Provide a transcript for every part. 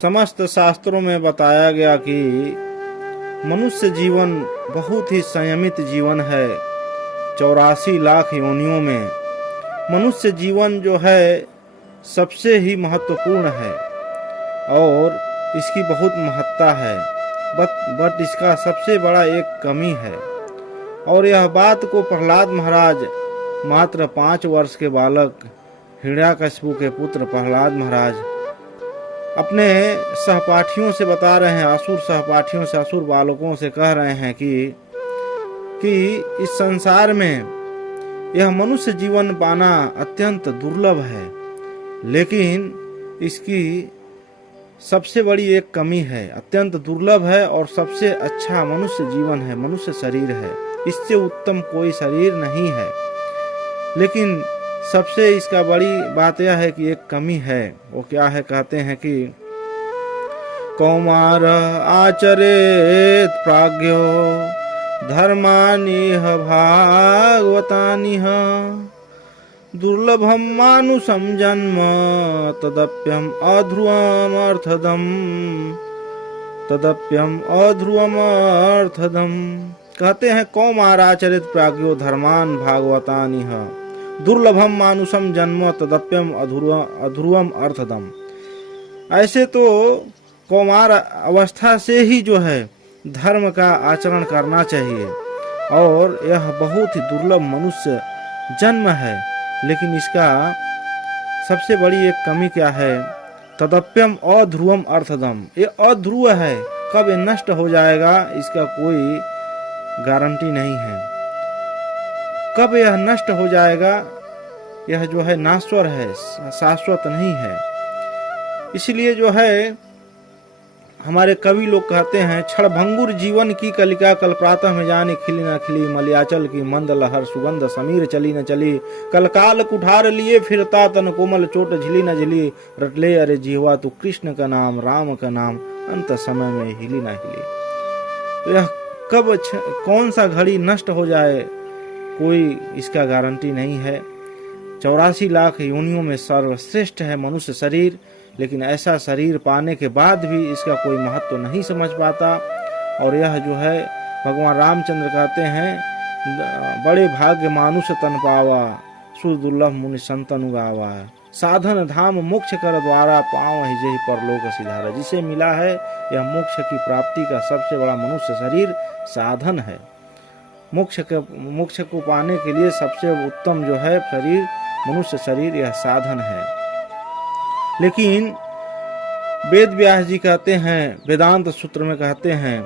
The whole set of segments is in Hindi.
समस्त शास्त्रों में बताया गया कि मनुष्य जीवन बहुत ही संयमित जीवन है। 84 लाख योनियों में मनुष्य जीवन जो है सबसे ही महत्वपूर्ण है और इसकी बहुत महत्ता है। बट इसका सबसे बड़ा एक कमी है और यह बात को प्रहलाद महाराज मात्र 5 वर्ष के बालक हिरण्याकशिपु के पुत्र प्रहलाद महाराज अपने सहपाठियों से बता रहे हैं, असुर सहपाठियों से, असुर बालकों से कह रहे हैं कि इस संसार में यह मनुष्य जीवन पाना अत्यंत दुर्लभ है, लेकिन इसकी सबसे बड़ी एक कमी है। अत्यंत दुर्लभ है और सबसे अच्छा मनुष्य जीवन है, मनुष्य शरीर है। इससे उत्तम कोई शरीर नहीं है, लेकिन सबसे इसका बड़ी बात यह है कि एक कमी है। वो क्या है? कहते हैं कि कौमार आचरेत प्राज्ञो धर्मानिह भागवतानिह दुर्लभम मानुषम जन्म तदप्यम अध्रुवम अर्थदम। कहते हैं कौमार आचरित प्राज्ञो धर्मान भागवतानिह दुर्लभम मानुषम जन्म तदप्यम अध्रुवम अर्थदम। ऐसे तो कौमार अवस्था से ही जो है धर्म का आचरण करना चाहिए और यह बहुत ही दुर्लभ मनुष्य जन्म है, लेकिन इसका सबसे बड़ी एक कमी क्या है? तदप्यम अध्रुवम अर्थदम। ये अध्रुव है, कब ये नष्ट हो जाएगा इसका कोई गारंटी नहीं है। कब यह नष्ट हो जाएगा यह जो है नाश्वर है, शाश्वत नहीं है। इसलिए जो है हमारे कवि लोग कहते हैं क्षणभंगुर जीवन की कलिका कल प्रातः में जाने खिली न खिली मलयाचल की मंद लहर सुगंध समीर चली न चली कल काल कुठार लिए फिरता तन कोमल चोट झिली न झिली रटले अरे जीवा तू कृष्ण का नाम राम का नाम अंत समय में हिली न हिली। तो यह कब कौन सा घड़ी नष्ट हो जाए कोई इसका गारंटी नहीं है। 84 लाख योनियों में सर्वश्रेष्ठ है मनुष्य शरीर, लेकिन ऐसा शरीर पाने के बाद भी इसका कोई महत्व नहीं समझ पाता। और यह जो है भगवान रामचंद्र कहते हैं बड़े भाग्य मानुष तन पावा सुदुर्लभ मुनि संतन गावा साधन धाम मोक्ष कर द्वारा पाव ही जही परलोक सिधारा। जिसे मिला है यह मोक्ष की प्राप्ति का सबसे बड़ा मनुष्य शरीर साधन है। मोक्ष को पाने के लिए सबसे उत्तम जो है शरीर मनुष्य शरीर यह साधन है। लेकिन वेद व्यास जी कहते हैं, वेदांत सूत्र में कहते हैं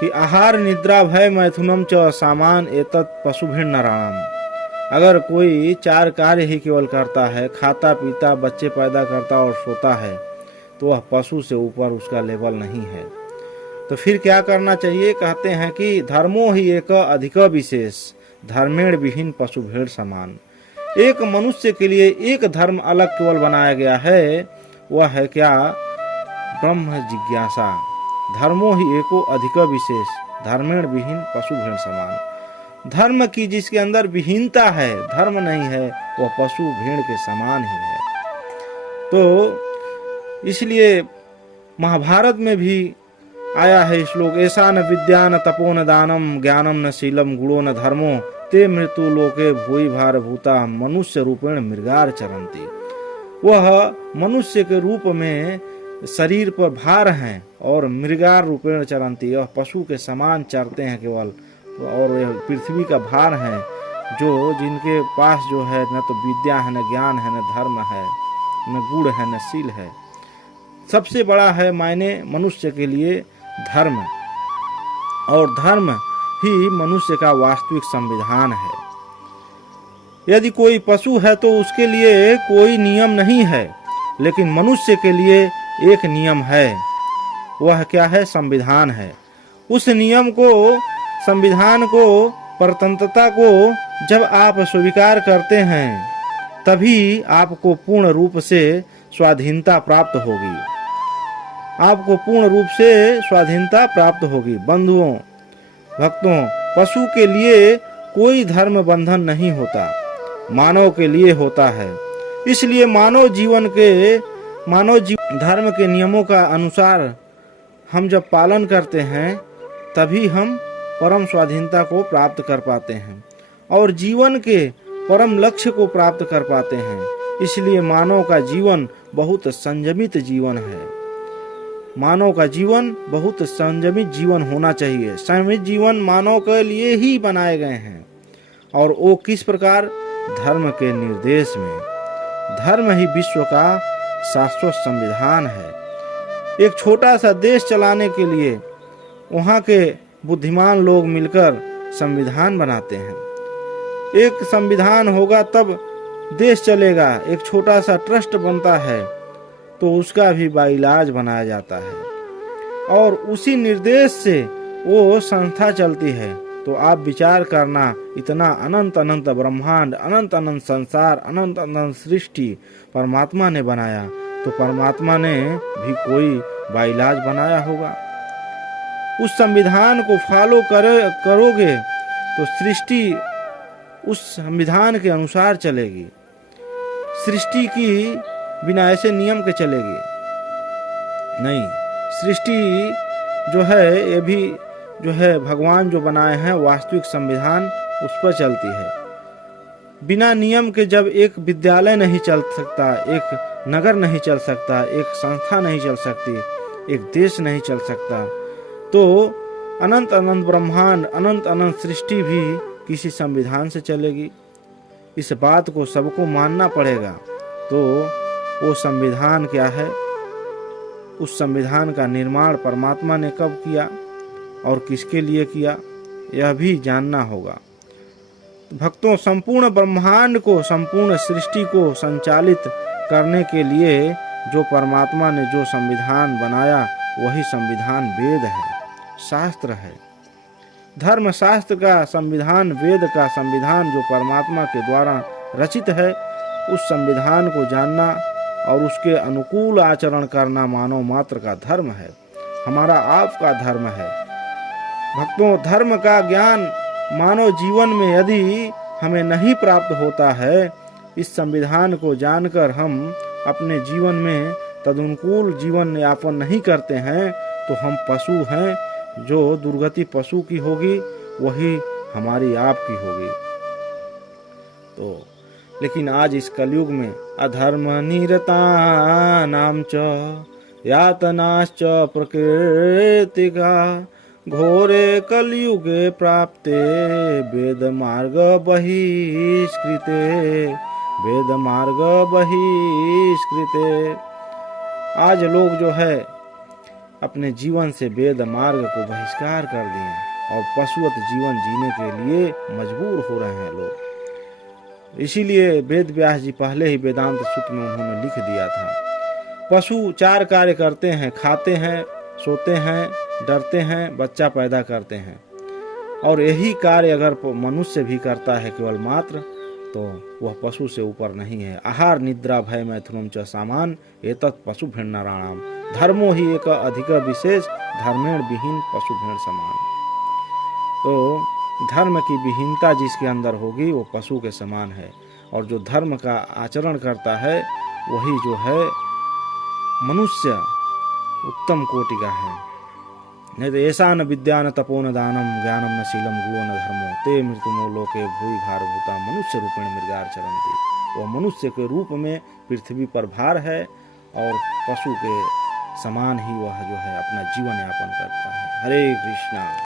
कि आहार निद्रा भय मैथुनम च सामान एतत् पशुभिर नराम। अगर कोई 4 कार्य ही केवल करता है, खाता पीता बच्चे पैदा करता और सोता है, तो वह पशु से ऊपर उसका लेवल नहीं है। तो फिर क्या करना चाहिए? कहते हैं कि धर्मो ही एक अधिक विशेष धर्मेण विहीन पशु भेड़ समान। एक मनुष्य के लिए एक धर्म अलग केवल बनाया गया है, वह है क्या? ब्रह्म जिज्ञासा। धर्मो ही एको अधिक विशेष धर्मेण विहीन पशु भेड़ समान। धर्म की जिसके अंदर विहीनता है, धर्म नहीं है, वह पशु भेड़ के समान ही है। तो इसलिए महाभारत में भी आया है श्लोक, ऐसा न विद्या न तपो न दानम ज्ञानम न शीलम गुणो न धर्मो ते मृत्यु लोके भूई भार भूता मनुष्य रूपेण मृगार चरंती। वह मनुष्य के रूप में शरीर पर भार हैं और मृगार रूपेण चरंती, वह पशु के समान चरते हैं केवल, और यह पृथ्वी का भार है जो जिनके पास जो है न तो विद्या है, न ज्ञान है, न धर्म है, न गुण है, न शील है। सबसे बड़ा है मायने मनुष्य के लिए धर्म, और धर्म ही मनुष्य का वास्तविक संविधान है। यदि कोई पशु है तो उसके लिए कोई नियम नहीं है, लेकिन मनुष्य के लिए एक नियम है। वह क्या है? संविधान है। उस नियम को, संविधान को, परतंत्रता को जब आप स्वीकार करते हैं तभी आपको पूर्ण रूप से स्वाधीनता प्राप्त होगी। आपको पूर्ण रूप से स्वाधीनता प्राप्त होगी। बंधुओं भक्तों, पशु के लिए कोई धर्म बंधन नहीं होता, मानव के लिए होता है। इसलिए मानव जीवन धर्म के नियमों का अनुसार हम जब पालन करते हैं तभी हम परम स्वाधीनता को प्राप्त कर पाते हैं और जीवन के परम लक्ष्य को प्राप्त कर पाते हैं। इसलिए मानव का जीवन बहुत संयमित जीवन है। मानव का जीवन बहुत संयमित जीवन होना चाहिए। संयमित जीवन मानव के लिए ही बनाए गए हैं और वो किस प्रकार? धर्म के निर्देश में। धर्म ही विश्व का शाश्वत संविधान है। एक छोटा सा देश चलाने के लिए वहाँ के बुद्धिमान लोग मिलकर संविधान बनाते हैं। एक संविधान होगा तब देश चलेगा। एक छोटा सा ट्रस्ट बनता है तो उसका भी बाइलाज बनाया जाता है और उसी निर्देश से वो संस्था चलती है। तो आप विचार करना, इतना अनंत अनंत ब्रह्मांड, अनंत अनंत संसार, अनंत अनंत सृष्टि परमात्मा ने बनाया, तो परमात्मा ने भी कोई बाइलाज बनाया होगा। उस संविधान को फॉलो करोगे तो सृष्टि उस संविधान के अनुसार चलेगी। सृष्टि की बिना ऐसे नियम के चलेगी नहीं। सृष्टि जो है ये भी जो है भगवान जो बनाए हैं वास्तविक संविधान उस पर चलती है। बिना नियम के जब एक विद्यालय नहीं चल सकता, एक नगर नहीं चल सकता, एक संस्था नहीं चल सकती, एक देश नहीं चल सकता, तो अनंत अनंत ब्रह्मांड, अनंत अनंत सृष्टि भी किसी संविधान से चलेगी। इस बात को सबको मानना पड़ेगा। तो वो संविधान क्या है? उस संविधान का निर्माण परमात्मा ने कब किया और किसके लिए किया, यह भी जानना होगा। भक्तों, संपूर्ण ब्रह्मांड को, संपूर्ण सृष्टि को संचालित करने के लिए जो परमात्मा ने जो संविधान बनाया वही संविधान वेद है, शास्त्र है। धर्म शास्त्र का संविधान, वेद का संविधान जो परमात्मा के द्वारा रचित है, उस संविधान को जानना और उसके अनुकूल आचरण करना मानव मात्र का धर्म है, हमारा आपका धर्म है। भक्तों, धर्म का ज्ञान मानव जीवन में यदि हमें नहीं प्राप्त होता है, इस संविधान को जानकर हम अपने जीवन में तदनुकूल जीवन यापन नहीं करते हैं, तो हम पशु हैं। जो दुर्गति पशु की होगी वही हमारी आपकी होगी। तो लेकिन आज इस कलयुग में अधर्म निरतानां च यातनाश्च प्रकृतिका घोरे कलयुगे प्राप्ते वेद मार्ग बहिष्कृते, वेद मार्ग बहिष्कृते। आज लोग जो है अपने जीवन से वेद मार्ग को बहिष्कार कर दिए और पशुवत जीवन जीने के लिए मजबूर हो रहे हैं लोग। इसीलिए वेद व्यास जी पहले ही वेदांत सूत्र में उन्होंने लिख दिया था, पशु 4 कार्य करते हैं, खाते हैं, सोते हैं, डरते हैं, बच्चा पैदा करते हैं, और यही कार्य अगर मनुष्य भी करता है केवल मात्र, तो वह पशु से ऊपर नहीं है। आहार निद्रा भय मैथुनम च सामान एतत् पशु भिन्नराणाम धर्मो ही एक अधिक विशेष धर्मेण विहीन पशु भेड़ समान। तो धर्म की विहीनता जिसके अंदर होगी वो पशु के समान है, और जो धर्म का आचरण करता है वही जो है मनुष्य उत्तम कोटि का है। नहीं तो ऐसा न विद्या न तपो न दानम ज्ञानम न शीलम गुणो न धर्मो ते मृत्युमो लोके भूरि भार भूता मनुष्य रूपेण मृगार चरन्ति। वह मनुष्य के रूप में पृथ्वी पर भार है और पशु के समान ही वह जो है अपना जीवन यापन करता है। हरे कृष्णा।